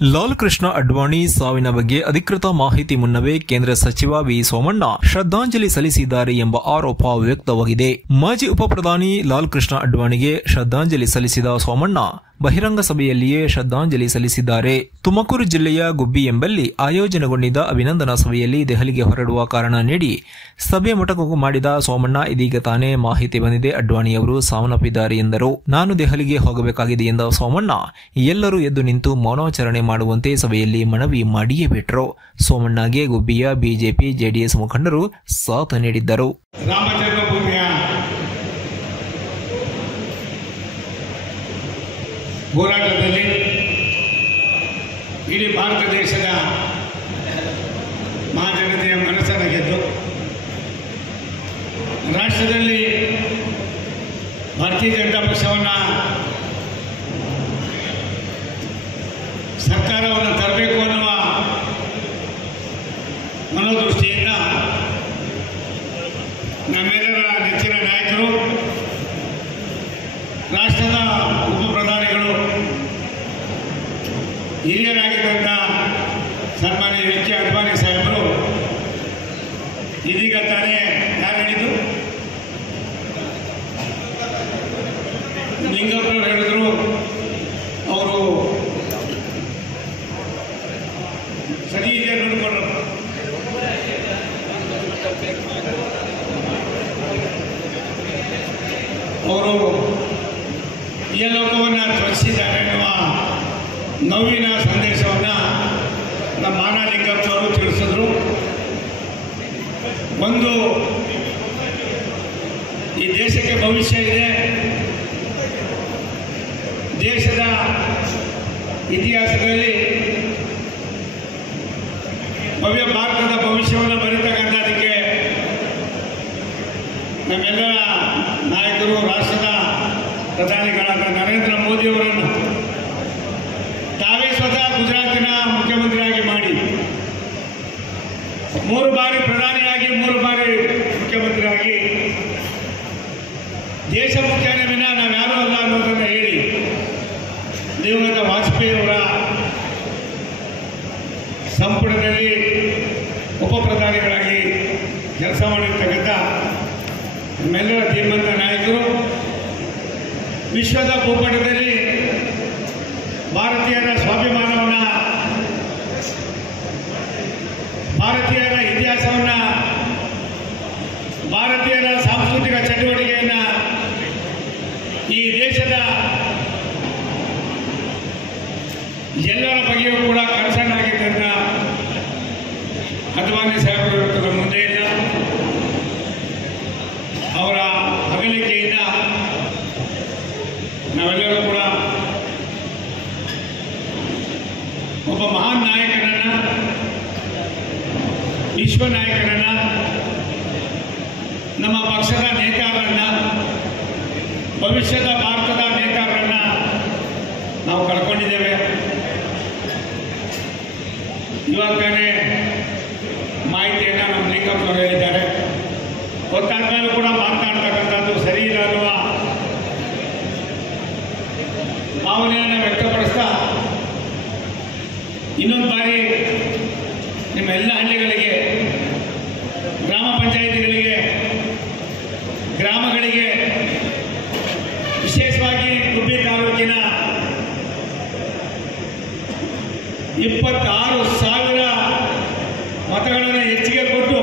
ಲಾಲ್ ಕೃಷ್ಣ ಅಡ್ವಾಣಿ ಸಾವಿನ ಬಗ್ಗೆ ಅಧಿಕೃತ ಮಾಹಿತಿ ಮುನ್ನವೇ ಕೇಂದ್ರ ಸಚಿವ ವಿ ಸೋಮಣ್ಣ ಶ್ರದ್ಧಾಂಜಲಿ ಸಲ್ಲಿಸಿದ್ದಾರೆ ಎಂಬ ಆರೋಪ ವ್ಯಕ್ತವಾಗಿದೆ. ಮಾಜಿ ಉಪಪ್ರಧಾನಿ ಲಾಲ್ ಕೃಷ್ಣ ಅಡ್ವಾಣಿಗೆ ಶ್ರದ್ಧಾಂಜಲಿ ಸಲ್ಲಿಸಿದ ಸೋಮಣ್ಣ ಬಹಿರಂಗ ಸಭೆಯಲ್ಲಿಯೇ ಶ್ರದ್ಧಾಂಜಲಿ ಸಲ್ಲಿಸಿದ್ದಾರೆ. ತುಮಕೂರು ಜಿಲ್ಲೆಯ ಗುಬ್ಬಿ ಎಂಬಲ್ಲಿ ಆಯೋಜನೆಗೊಂಡಿದ್ದ ಅಭಿನಂದನಾ ಸಭೆಯಲ್ಲಿ ದೆಹಲಿಗೆ ಹೊರಡುವ ಕಾರಣ ನೀಡಿ ಸಭೆ ಮೊಟಕು ಮಾಡಿದ ಸೋಮಣ್ಣ ಇದೀಗ ತಾನೇ ಮಾಹಿತಿ ಬಂದಿದೆ, ಅಡ್ವಾಣಿಯವರು ಸಾವನ್ನಪ್ಪಿದ್ದಾರೆ ಎಂದರು. ನಾನು ದೆಹಲಿಗೆ ಹೋಗಬೇಕಾಗಿದೆ ಎಂದ ಸೋಮಣ್ಣ ಎಲ್ಲರೂ ಎದ್ದು ನಿಂತು ಮೌನಾಚರಣೆ ಮಾಡುವಂತೆ ಸಭೆಯಲ್ಲಿ ಮನವಿ ಮಾಡಿಯೇ ಬಿಟ್ಟರು. ಸೋಮಣ್ಣಗೆ ಗುಬ್ಬಿಯ ಬಿಜೆಪಿ ಜೆಡಿಎಸ್ ಮುಖಂಡರು ಸಾಥ್ ನೀಡಿದ್ದರು. ಹೋರಾಟದಲ್ಲಿ ಇಡೀ ಭಾರತ ದೇಶದ ಮಹಾಜನತೆಯ ಮನಸ್ಸನ್ನು ಗೆದ್ದು ರಾಷ್ಟ್ರದಲ್ಲಿ ಭಾರತೀಯ ಜನತಾ ಪಕ್ಷವನ್ನು ಸರ್ಕಾರವನ್ನು ತರಬೇಕು ಅನ್ನುವ ಮನೋದೃಷ್ಟಿಯಿಂದ ನಮ್ಮೆಲ್ಲರ ನೆಚ್ಚಿನ ನಾಯಕರು, ರಾಷ್ಟ್ರದ ಉಪಪ್ರಧಾನಿಗಳು, ಹಿರಿಯರಾಗಿದ್ದಂಥ ಸನ್ಮಾನ್ಯ ಎಚ್ ಕೆ ಅಡ್ವಾಣಿ ಸಾಹೇಬರು ಇದೀಗ ತಾನೇ ಯಾರು ಹೇಳಿದ್ದು, ಲಿಂಗಪ್ಪನವರು ಹೇಳಿದ್ರು, ಅವರು ಸರಿ ಇದೆ ನೋಡಿಕೊಂಡು ಅವರು ಈ ಲೋಕವನ್ನು ತ್ವರಿಸಿದ್ದಾರೆ ಎನ್ನುವ ನೋವಿನ ಸಂದೇಶವನ್ನು ನಮ್ಮ ಮಾನಲಿಂಗಪ್ಪನವರು ತಿಳಿಸಿದ್ರು. ಒಂದು, ಈ ದೇಶಕ್ಕೆ ಭವಿಷ್ಯ ಇದೆ, ದೇಶದ ಇತಿಹಾಸದಲ್ಲಿ ಭವ್ಯ ಭಾರತದ ಭವಿಷ್ಯವನ್ನು ಬರೀತಕ್ಕಂಥದಕ್ಕೆ ನಮ್ಮೆಲ್ಲರ ನಾಯಕರು, ರಾಷ್ಟ್ರದ ಪ್ರಧಾನಿಗಳಾದ ನರೇಂದ್ರ ಮೋದಿಯವರನ್ನು ತಾವೇ ಸ್ವತಃ ಗುಜರಾತಿನ ಮುಖ್ಯಮಂತ್ರಿಯಾಗಿ ಮಾಡಿ 3 ಬಾರಿ ಪ್ರಧಾನಿಯಾಗಿ 3 ಬಾರಿ ಮುಖ್ಯಮಂತ್ರಿಯಾಗಿ ದೇಶ ಮುಖ್ಯನೇ ವಿನ ನಾವ್ಯಾರೂ ಅಲ್ಲ ಅನ್ನೋದನ್ನು ಹೇಳಿ ದಿವಂಗತ ವಾಜಪೇಯಿ ಅವರ ಸಂಪುಟದಲ್ಲಿ ಉಪಪ್ರಧಾನಿಗಳಾಗಿ ಕೆಲಸ ಮಾಡಿರ್ತಕ್ಕಂಥ ನಮ್ಮೆಲ್ಲರ ಧೀಮಂತ ನಾಯಕರು, ವಿಶ್ವದ ಭೂಪಟದಲ್ಲಿ ಭಾರತೀಯರ ಸ್ವಾಭಿಮಾನವನ್ನು, ಭಾರತೀಯರ ಇತಿಹಾಸವನ್ನು, ಭಾರತೀಯರ ಸಾಂಸ್ಕೃತಿಕ ಚಟುವಟಿಕೆಯನ್ನು ಈ ದೇಶದ ಎಲ್ಲರ ಬಗ್ಗೆಯೂ ಕೂಡ ಕನ್ಸರ್ನ್ ಆಗಿದ್ದಂಥ ಅಡ್ವಾಣಿ ಸಾಹೇಬರು ಇವತ್ತು ಮುಂದೆ ಇಲ್ಲ. ಅವರ ಅಗಲಿಕೆಯಿಂದ ನಾವೆಲ್ಲರೂ ಕೂಡ ಒಬ್ಬ ಮಹಾನ್ ನಾಯಕನನ್ನ, ವಿಶ್ವ ನಾಯಕನನ್ನ, ನಮ್ಮ ಪಕ್ಷದ ನೇತಾರರನ್ನ, ಭವಿಷ್ಯದ ಭಾರತದ ನೇತಾರರನ್ನ ನಾವು ಕಳ್ಕೊಂಡಿದ್ದೇವೆ. ಇವಾಗ ತಾನೇ ಮಾಹಿತಿಯನ್ನು ನಮ್ಮ ಲಿಂಗಪ್ಪನವರು ಹೇಳಿದ್ದಾರೆ. ಗೊತ್ತಾದ ಮೇಲೂ ಕೂಡ ಮಾತನಾಡ್ತಕ್ಕಂಥದ್ದು ಸರಿ ಇಲ್ಲ ಅನ್ನುವ ಭಾವನೆಯನ್ನು ವ್ಯಕ್ತಪಡಿಸ್ತಾ ಇನ್ನೊಂದು ಬಾರಿ ನಿಮ್ಮ ಎಲ್ಲ ಹಳ್ಳಿಗಳಿಗೆ, ಗ್ರಾಮ ಪಂಚಾಯಿತಿಗಳಿಗೆ, ಗ್ರಾಮಗಳಿಗೆ, ವಿಶೇಷವಾಗಿ ಗುಬ್ಬಿ ತಾಲೂಕಿನ 26,000 ಮತಗಳನ್ನು ಹೆಚ್ಚಿಗೆ ಕೊಟ್ಟು